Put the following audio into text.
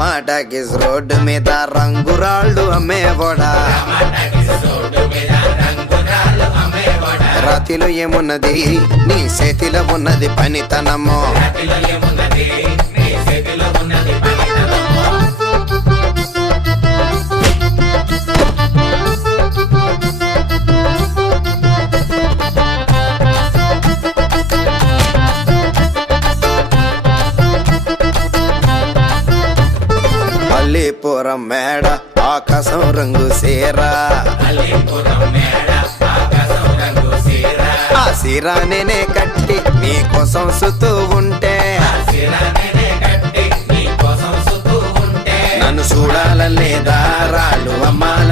Talkies road మీద రంగురాళ్ళు అమ్మేవాడా? రాతిలో ఏమున్నది? నీ చేతిలో ఉన్నది పనితనము. మల్లీపురం మేడ ఆకాశం రంగు సేరా ఆ సీరా నేనే కట్టి నీకోసం సుతూ ఉంటే. నన్ను చూడాల లేదా రాళ్ళు అమ్మాల